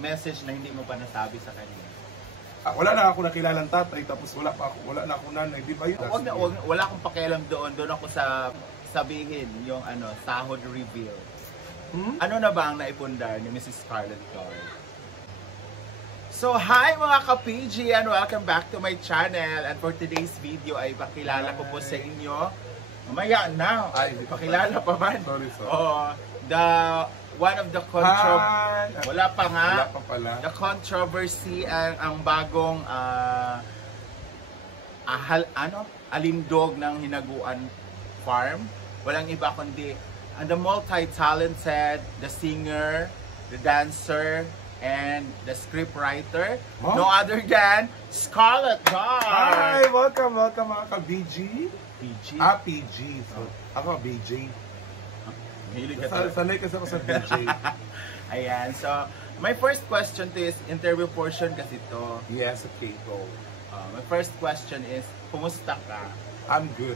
message na hindi mo pa nasabi sa kanya? Wala na ako nakilalang tatay, tapos wala na ako nanay, di ba yun? Wala akong pakialam doon ako sa sabihin yung sahod reveal. Ano na ba ang naipundar ni Mrs. Scarlett Guard? So hi mga ka-PG and welcome back to my channel, and for today's video ay pakilala ko po sa inyo. Mamaya na, pakilala pa man. Sorry. One of the wala pa pala. The controversy ang bagong alindog ng Hinaguan Farm. Walang iba kundi the multi-talented, the singer, the dancer, and the scriptwriter. No other than Scarlett Guard. Hi! Welcome mga ka-BG. PG? PG. So, ako BJ. Sanay kasi ako sa BJ. Ayan, so my first question to is interview portion kasi to. Yes, okay, go. My first question is, kumusta ka? I'm good.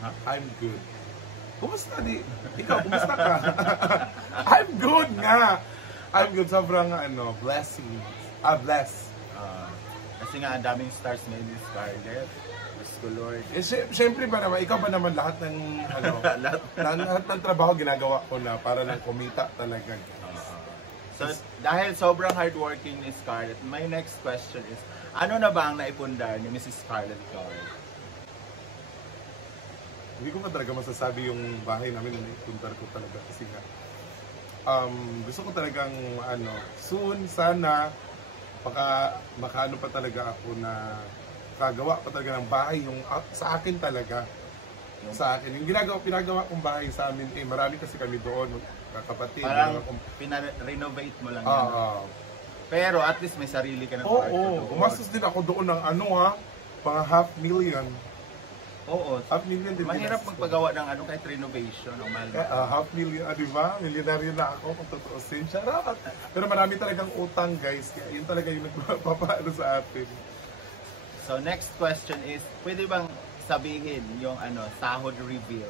Huh? I'm good. Kumusta di? Ikaw, kumusta ka? I'm good nga. I'm good. Sobrang blessing. Bless. Kasi nga ang daming stars ngayon ni Scarlett. Lord. Siyempre ba naman, ikaw ba naman lahat ng lahat ng trabaho ginagawa ko na para lang kumita talaga. So dahil sobrang hardworking ni Scarlett, my next question is, ano na ba ang naipundar ni Mrs. Scarlett Guard? Hindi ko talaga masasabi yung bahay namin, naipundar ko talaga kasi nga gusto ko talagang soon sana makaano pa talaga ako na kagawa pa talaga ng bahay yung sa akin talaga. Sa akin. Yung pinagawa kong bahay sa amin, marami kasi kami doon, kakapatid. Parang renovate mo lang yan. Pero at least may sarili ka ng kwarto doon. Umastos din ako doon ng mga $500,000. Oo. $500,000 din. Mahirap magpagawa ng kahit renovation. $500,000, di ba? Milyonaryo na ako kung tutuusin. Charot! Pero marami talagang utang, guys. Kaya yun talaga yung nagpapaano sa atin. So next question is, pwede bang sabihin yung sahod reveal?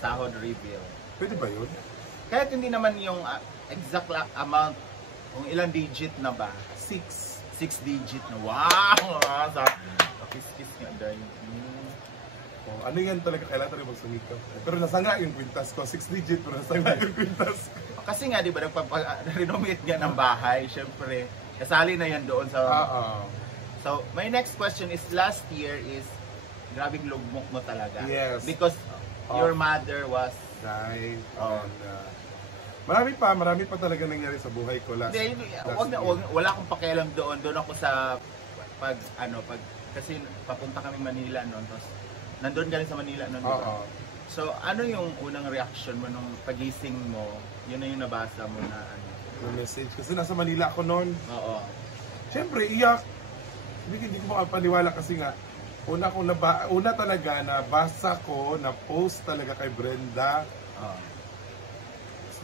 Sahod reveal. Pwede ba yun? Kahit hindi naman yung exact amount, kung ilang digit na ba? 6 digit na. Wow! Kiss nga dahil. Ano yan talaga, kailangan talaga magsumikaw. Pero nasanga yung kwintas ko, 6 digit, pero nasanga yung kwintas ko. Kasi nga, di ba, nagpa-renovate nga ng bahay, syempre, kasali na yan doon sa... So, my next question is, last year is, grabing lugmok mo talaga. Yes. Because your mother was... died. Marami pa talaga nangyari sa buhay ko last year. Wala akong pakialam doon ako sa kasi papunta kami Manila noon, tapos nandun ka rin sa Manila noon, diba? So, ano yung unang reaction mo nung pagising mo? Yun na yung nabasa mo na yung message. Kasi nasa Manila ako noon. Oo. Siyempre, iyak. Hindi ko makapaniwala kasi nga una talaga nabasa ko na post talaga kay Brenda.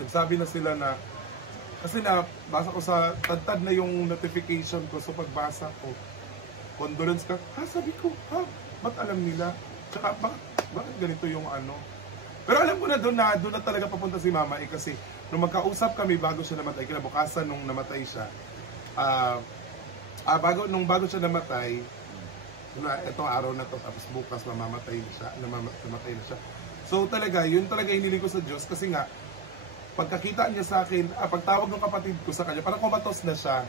Nagsabi na sila na kasi nabasa ko sa tad na yung notification ko, so pagbasa ko condolence ka, sabi ko, ba't alam nila? Tsaka bakit ganito yung pero alam ko na doon na talaga papunta si Mama kasi nung magkausap kami bago siya namatay, kinabukasan nung namatay siya, bago siya namatay, itong araw na to, tapos bukas namatay na siya. So talaga, yun talaga hiniling ko sa Diyos kasi nga, pagkakita niya sa akin, pagtawag ng kapatid ko sa kanya, parang kumatos na siya,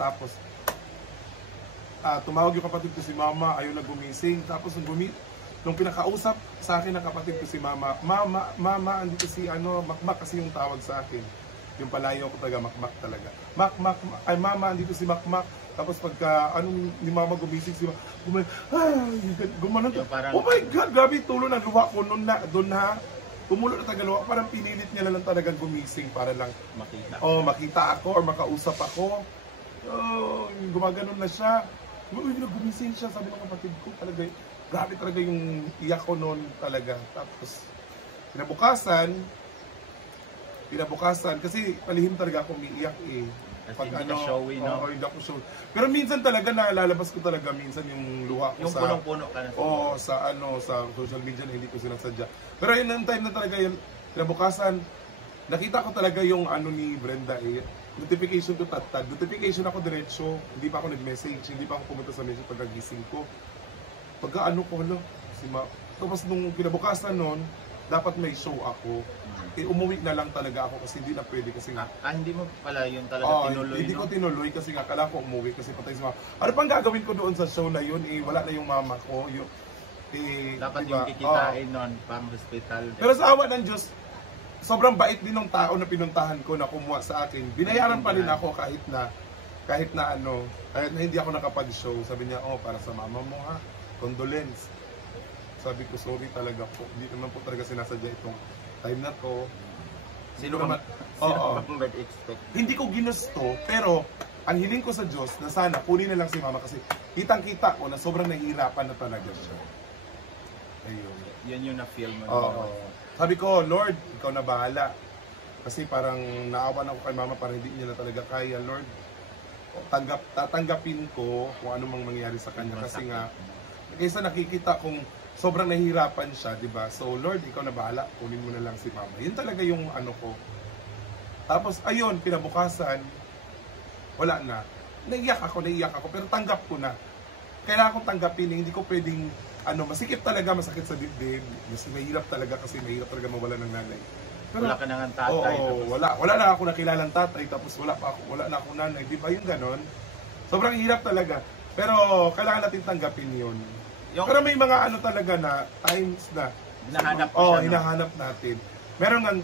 tapos tumawag yung kapatid ko si Mama, ayaw na gumising, tapos nung pinakausap sa akin ng kapatid ko si Mama, Mama, andito si Makmak kasi yung tawag sa akin. Yung palayo ko talaga, Makmak talaga. Makmak, ay Mama, andito si Makmak. Tapos pagka, ni Mama gumising si Mama, gumanon. Oh my God, grabe tulo na luwa ko doon na. Tumulo na tagaluwa, parang pinilit niya lang talagang gumising para lang makita. Makita ako or makausap ako. Gumaganon na siya. Gumising siya, sabi ng kapatid ko talaga. Grabe talaga yung iyak ko noon talaga. Tapos, kinabukasan, kasi palihim talaga ako umiiyak Pag hindi ka showy, no? Hindi ako showy. Pero minsan talaga nalalabas ko talaga yung luha ko yung punong-puno ka na sa social media na hindi ko sinasadya. Pero yun ang time na talaga yun, kinabukasan, nakita ko talaga yung ano ni Brenda notification to tatad. Notification ako diretso, hindi pa ako nag-message, hindi pa ako pumunta sa message pagkagising ko. Pagka ano ko, tapos nung kinabukasan nun, dapat may show ako. Umuwi na lang talaga ako kasi hindi na pwede kasi nga. Hindi mo pala yun talaga tinuloy, hindi ko tinuloy kasi nga kala ko umuwi kasi patay si mama. Ano pang gagawin ko doon sa show na yun? Wala na yung mama ko. Dapat diba? yung kikitain nun pang hospital. Pero sa awa ng Diyos, sobrang bait din ng tao na pinuntahan ko na kumuha sa akin. Binayaran pa rin ako kahit na hindi ako nakapag-show. Sabi niya, para sa mama mo ha, condolence. Sabi ko, sorry talaga po. Hindi naman po talaga sinasadya itong time na to. Sino bang nag-expect? Hindi ko ginusto, pero ang hiling ko sa Diyos na sana kunin na lang si mama kasi kitang-kita ko na sobrang nahihirapan na talaga siya. Ayun. Yan yung na-feel mo. Sabi ko, Lord, ikaw na bahala. Kasi parang naawan ako kay mama, parang hindi niya na talaga kaya, Lord. Tatanggapin ko kung ano mang mangyari sa kanya. Kasi nga, kaysa nakikita kung sobrang nahihirapan siya, di ba? So, Lord, ikaw na bahala, kunin mo na lang si mama. Yun talaga yung ano ko. Tapos, ayun, kinabukasan, wala na. Naiyak ako, pero tanggap ko na. Kailangan kong tanggapin, hindi ko pwedeng, masikip talaga, masakit sa dibdib. Mas mahirap talaga kasi mahirap talaga mawala ng nanay. Pero, wala ka na ng tatay. Wala na ako nakilalang tatay, tapos wala na ako nanay. Di ba yung ganon? Sobrang hirap talaga. Pero, kailangan natin tanggapin yun. Pero may mga talaga na times na hinahanap natin. Meron nga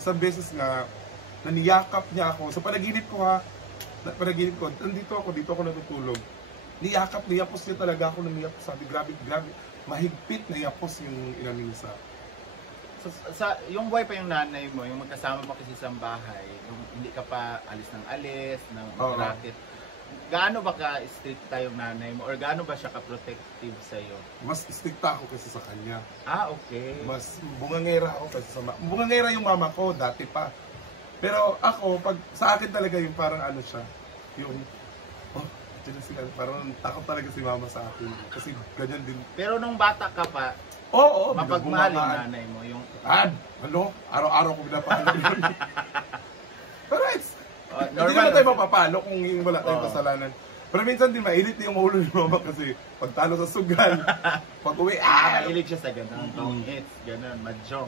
isang beses nga naniyakap niya ako sa panaginip ko dito ako natutulog. Niyapos niya talaga ako ng niyapos. Sabi, grabe, mahigpit na yapos yung inanisa. Yung buhay pa yung nanay mo, yung magkasama mo kasi sa bahay, yung hindi ka pa alis ng racket. Gaano ba ka-stricta yung nanay mo? Or gaano ba siya ka-protective sa'yo? Mas stricta ako kasi sa kanya. Okay. Mas bungangera ako kasi bungangera yung mama ko, dati pa. Pero ako, pag sa akin talaga yung parang siya, yung, parang takot talaga si mama sa akin. Kasi ganyan din. Pero nung bata ka pa, mapagmahal yung nanay mo? Araw-araw ko pinapahal yun. Pero hindi normal naman tayo mapapalo kung wala tayong kasalanan. Pero minsan din mainit yung ulo ni mama kasi pagtalo sa sugal, pag uwi, mahilig siya sa ganun. Hits, ganun, madyong,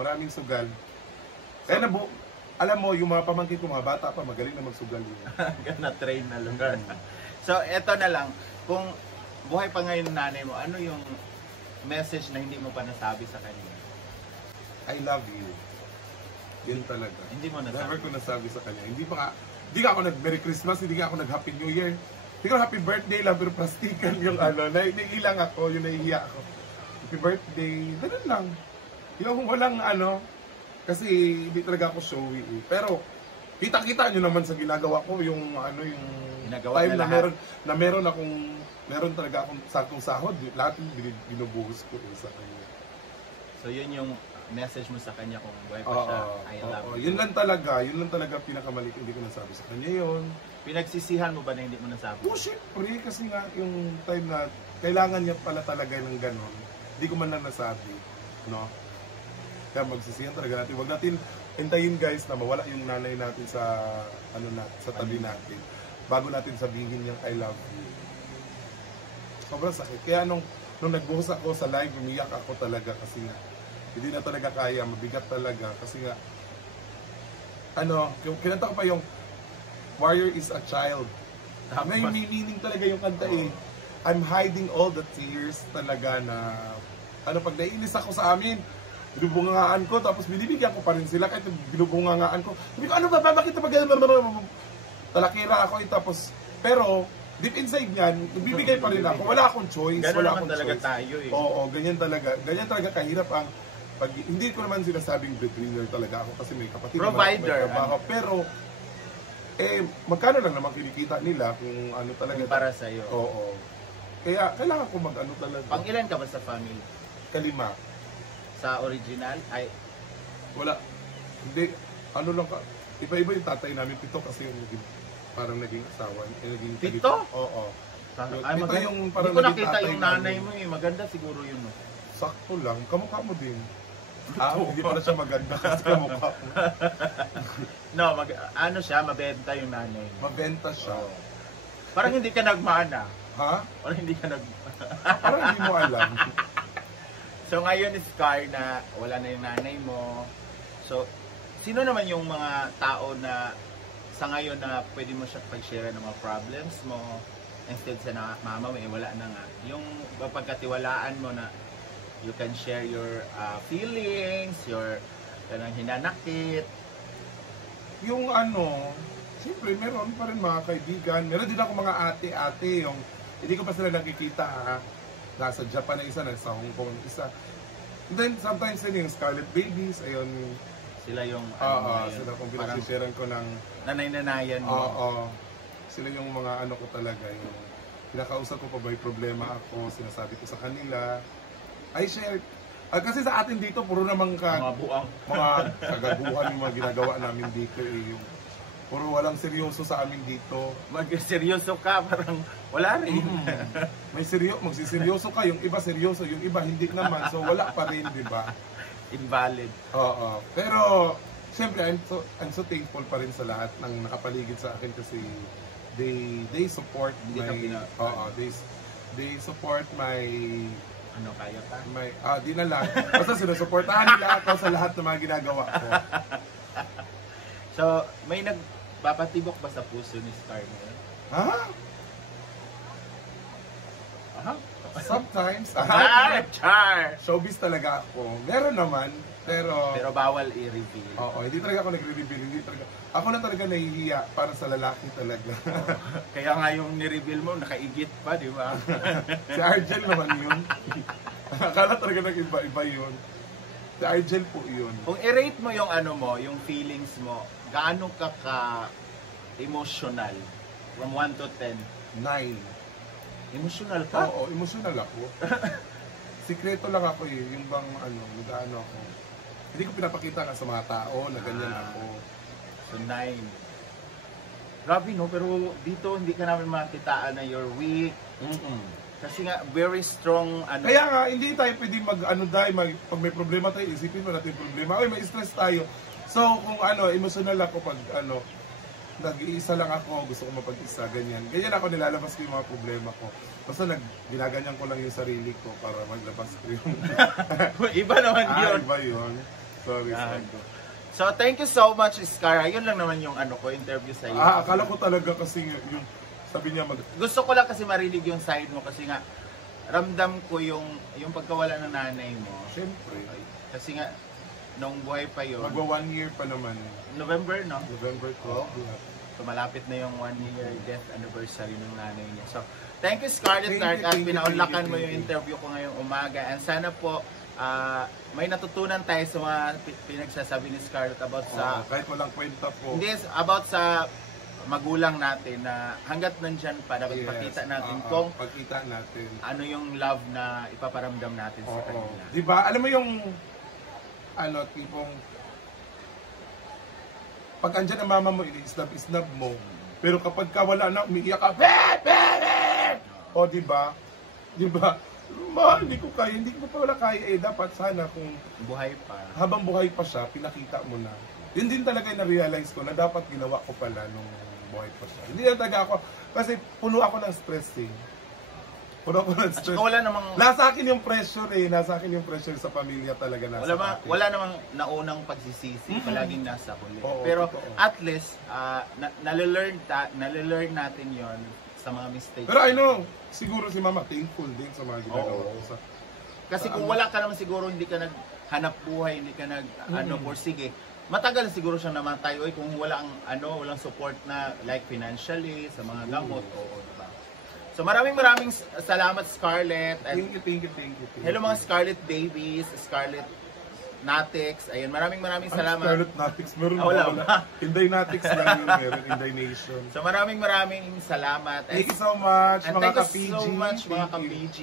maraming sugal. Kaya alam mo, yung mga pamangkin ko, mga bata pa, magaling na magsugal yun. Na-train na lugar. So, eto na lang, kung buhay pa ngayon ng nanay mo, ano yung message na hindi mo pa nasabi sa kanya? I love you. Yun talaga. Hindi mo nasabi? Never ko nasabi sa kanya. Hindi nga ako nag-Merry Christmas, hindi nga ako nag-Happy New Year. Hindi ko Happy Birthday lang, pero plastikan yung naiilang ako, yung naiiyak ako. Happy Birthday, ganun lang. Yung walang kasi hindi talaga ako showy eh. Pero, kita-kita nyo naman sa ginagawa ko, yung time na meron talaga akong sakong sahod. Lahat yung binubuhos ko sa kanya. So, yun yung message mo sa kanya kung buhay pa siya, I love you. Yun lang talaga pinakamali, hindi ko nasabi sa kanya yun. Pinagsisihan mo ba na hindi mo nasabi? Syempre, kasi nga yung time na kailangan niya pala talaga ng ganon, hindi ko man na nasabi, no? Kaya magsisihan talaga natin. Huwag natin hintayin guys na mawala yung nanay natin sa sa tabi natin bago natin sabihin niyang I love you. Sobrang sakit. Kaya nung nagbuhos ako sa live, umiyak ako talaga kasi nga hindi na talaga kaya, mabigat talaga kasi nga kinanta ko pa yung Warrior is a child. May meaning talaga yung kanta eh. I'm hiding all the tears talaga na pag naiinis ako sa amin, binubungangaan ko, tapos binibigyan ko pa rin sila kahit binubungangaan ko. Sabi ko, bakit talakira ako tapos, pero deep inside niyan, nagbibigay pa rin ako. Wala akong choice. Ganun naman talaga tayo eh. Oo, ganyan talaga kahirap ang hindi ko naman sinasabing breadwinner talaga ako kasi may kapatid. Provider. Pero, magkano lang naman kinikita nila kung talaga. Para sa'yo. Oo. Kaya, kailangan ko talaga. Pang ilan ka ba sa family? 5. Sa original? Wala. Hindi. Lang ka. Iba-iba yung tatay namin. 7 kasi yung parang naging asawa. 7? Oo. Hindi ko nakita yung nanay mo eh. Maganda siguro yun. Sakto lang. Kamukha mo din. Hindi pala siya maganda kasi kamukha ko. No, ano siya, mabenta yung nanay. Mabenta siya. Parang hindi ka nagmana. Ha? Parang hindi ka Parang hindi mo alam. So ngayon is Scar na wala na yung nanay mo. So, sino naman yung mga tao na sa ngayon na pwede mo siya pag-share ng mga problems mo instead sa na mama mo, wala na nga. Yung pagkatiwalaan mo na you can share your feelings, your hinanakit. Yung ano, siyempre meron pa rin mga kaibigan. Meron din ako mga ate-ate, yung hindi ko pa sila nakikita ha. Nasa Japan na isa, nasa Hong Kong na isa. And then sometimes din yung Scarlet Babies, ayun. Sila yung sila kung pinag-sharean ko ng nanay-nanayan mo. Sila yung mga ano ko talaga, yung pinakausap ko pa may problema ako, sinasabi ko sa kanila. I share. Kasi sa atin dito, puro namang mga kagaguhan yung mga ginagawa namin dito. Yung puro walang seryoso sa amin dito. Mag-seryoso ka, parang wala rin. Magsiseryoso ka, yung iba seryoso, yung iba hindi naman. So wala pa rin, di ba? Invalid. Oo. Pero, siyempre, I'm so thankful pa rin sa lahat ng nakapaligid sa akin kasi they support they support my ano kaya ka? Di na lang. Basta sinusuportahan nila ako sa lahat ng mga ginagawa ko. So, may nagpapatibok ba sa puso ni Scar ngayon? Ha? Aha. Sometimes. Char! Showbiz talaga ako. Meron naman, pero bawal i-reveal. Oo, hindi talaga ako nagre-reveal. Ako na talaga nahihiya para sa lalaki talaga. Kaya nga yung ni-reveal mo, nakaigit pa, di ba? Si Argel naman yun. Akala talaga nag-iba-iba yun. Si Argel po yun. Kung i-rate mo yung ano mo, yung feelings mo, gaano ka emotional? From 1 to 10? 9. Emotional ka? Oo, emotional ako. Sikreto lang ako yung bang gaano ako. Hindi ko pinapakita nga sa mga tao na ganyan ako. So 9. Grabe no, pero dito hindi ka namin makitaan na you're weak. Kasi nga, very strong Kaya nga, hindi tayo pwede pag may problema tayo, isipin mo natin problema. May stress tayo. So, kung emotional ako pag nag-iisa lang ako, gusto ko mapag-isa, ganyan. Ganyan ako, nilalabas ko yung mga problema ko. Basta ginaganyan ko lang yung sarili ko para maglabas ko yung... Iba naman yun. Iba yun. Sorry. So, thank you so much, Scar. Yun lang naman yung interview sa iyo. Akala ko talaga kasi yung sabi niya gusto ko lang kasi marinig yung side mo kasi nga ramdam ko yung pagkawala ng nanay mo. Siyempre. Kasi nga nung buhay pa yun. Magwa 1 year pa naman. November, no? November 12. So malapit na yung 1 year death anniversary ng nanay niya. So thank you Scarlett Clark at pinaunlakan mo yung interview ko ngayong umaga. And sana po may natutunan tayo sa mga pinagsasabi ni Scarlett about sa... kahit walang kwenta po. Hindi, about sa magulang natin na hanggat nandyan pa dapat pakita natin kung pagkita natin ano yung love na ipaparamdam natin sa kanila. Diba? Alam mo yung tipong pag andyan ang mama mo, i-snap mo. Pero kapag wala na, umiiyak ka, o diba? Diba? Hindi ko kaya, hindi ko pa wala kaya dapat sana kung buhay pa. Habang buhay pa siya, pinakita mo na. Yun din talaga yung na-realize ko na dapat ginawa ko pala nung buhay pa siya. Hindi na talaga ako, kasi puno ako ng stress Puno ako ng stress. Wala namang... Nasa akin yung pressure Nasa akin yung pressure sa pamilya talaga nasa akin. Wala namang naunang pagsisisi, palaging nasa huli. Oo, pero totoo. at least, nalelearn natin yon sa mga mistakes. Pero I know, siguro si Mama thankful din sa mga ginagawa ko. Kasi kung wala ka naman siguro, hindi ka naghanap buhay, hindi ka sige, matagal siguro siyang namatay kung walang support na like financially sa mga gamot diba? So maraming salamat Scarlett. Thank you. Hello mga Scarlett babies, Scarlett Natics. Ayun, maraming salamat. Scarlett Natics meron wala. Inday Natics lang yung meron, Inday Nation. So maraming salamat. Thank you so much and mga ka-PG. Thank you so much mga ka-PG.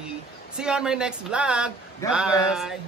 See you on my next vlog. God bless.